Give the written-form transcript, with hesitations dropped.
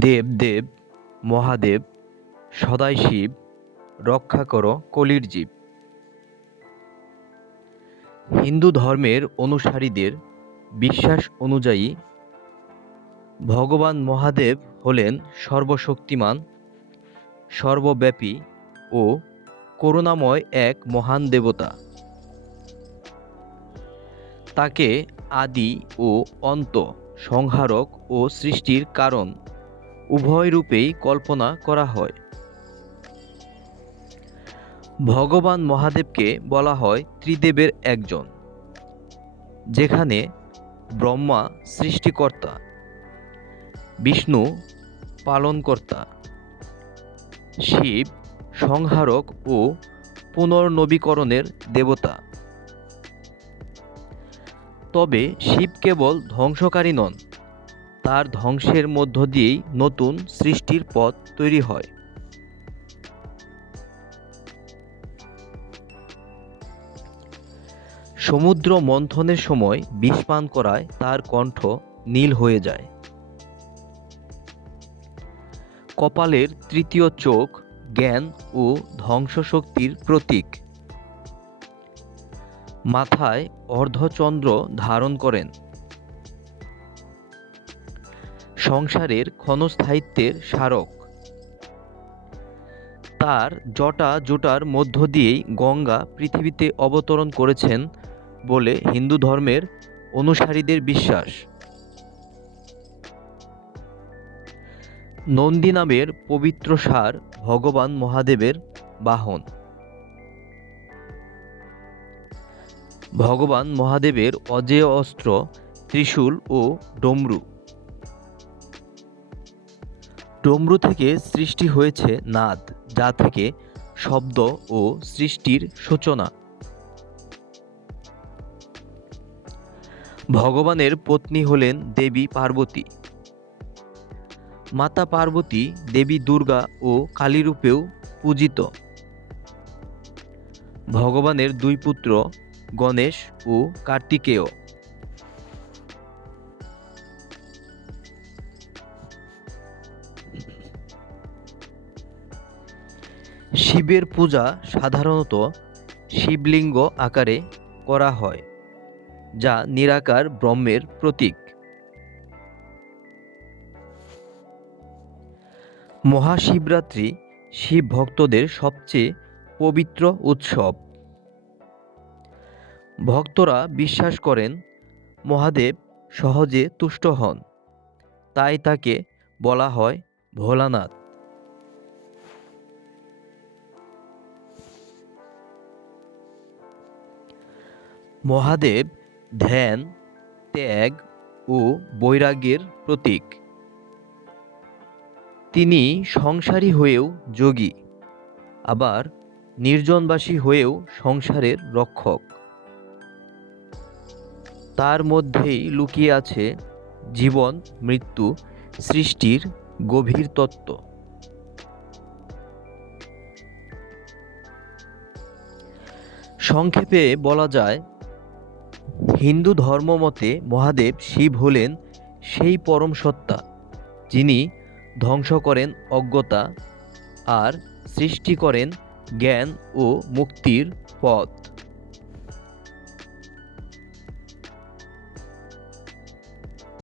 দেব দেব মহাদেব সদাই শিব রক্ষা করো কলির জীব। হিন্দু ধর্মের অনুসারীদের বিশ্বাস অনুযায়ী ভগবান মহাদেব হলেন সর্বশক্তিমান, সর্বব্যাপী ও করুণাময় এক মহান দেবতা। তাকে আদি ও অন্ত, সংহারক ও সৃষ্টির কারণ উভয় রূপেই কল্পনা করা হয়। ভগবান মহাদেবকে বলা হয় ত্রিদেবের একজন, যেখানে ব্রহ্মা সৃষ্টিকর্তা, বিষ্ণু পালনকর্তা, শিব সংহারক ও পুনর্নবীকরণের দেবতা। তবে শিব কেবল ধ্বংসকারী নন, তার ধ্বংসের মধ্য দিয়েই নতুন সৃষ্টির পথ তৈরি হয়। সমুদ্র মন্থনের সময় বিষ পান করায় তার কণ্ঠ নীল হয়ে যায়। কপালের তৃতীয় চোখ জ্ঞান ও ধ্বংসশক্তির প্রতীক। মাথায় অর্ধচন্দ্র ধারণ করেন। সংসারের ক্ষণস্থায়িত্বের স্মারক। তার জটা জটার মধ্য দিয়েই গঙ্গা পৃথিবীতে অবতরণ করেছেন বলে হিন্দু ধর্মের অনুসারীদের বিশ্বাস। নন্দী নামের পবিত্র ষাঁড় ভগবান মহাদেবের বাহন। ভগবান মহাদেবের অজেয় অস্ত্র ত্রিশূল ও ডমরু। ডমরু থেকে সৃষ্টি হয়েছে নাদ, যা থেকে শব্দ ও সৃষ্টির সূচনা। ভগবানের পত্নী হলেন দেবী পার্বতী। মাতা পার্বতী দেবী দুর্গা ও কালী রূপেও পূজিত। ভগবানের দুই পুত্র গণেশ ও কার্তিকেয়। শিবের পূজা সাধারণত শিবলিঙ্গ আকারে করা হয়, যা নিরাকার ব্রহ্মের প্রতীক। মহাশিবরাত্রি শিব ভক্তদের সবচেয়ে পবিত্র উৎসব। ভক্তরা বিশ্বাস করেন মহাদেব সহজে তুষ্ট হন, তাই তাকে বলা হয় ভোলানাথ। মহাদেব ধ্যান, ত্যাগ ও বৈরাগ্যের প্রতীক। তিনি সংসারী হয়েও যোগী, আবার নির্জনবাসী হয়েও সংসারের রক্ষক। তার মধ্যেই লুকিয়ে আছে জীবন মৃত্যু সৃষ্টির গভীর তত্ত্ব। সংক্ষেপে বলা যায়, হিন্দু ধর্মমতে মহাদেব শিব হলেন সেই পরম সত্তা, যিনি ধ্বংস করেন অজ্ঞতা আর সৃষ্টি করেন জ্ঞান ও মুক্তির পথ।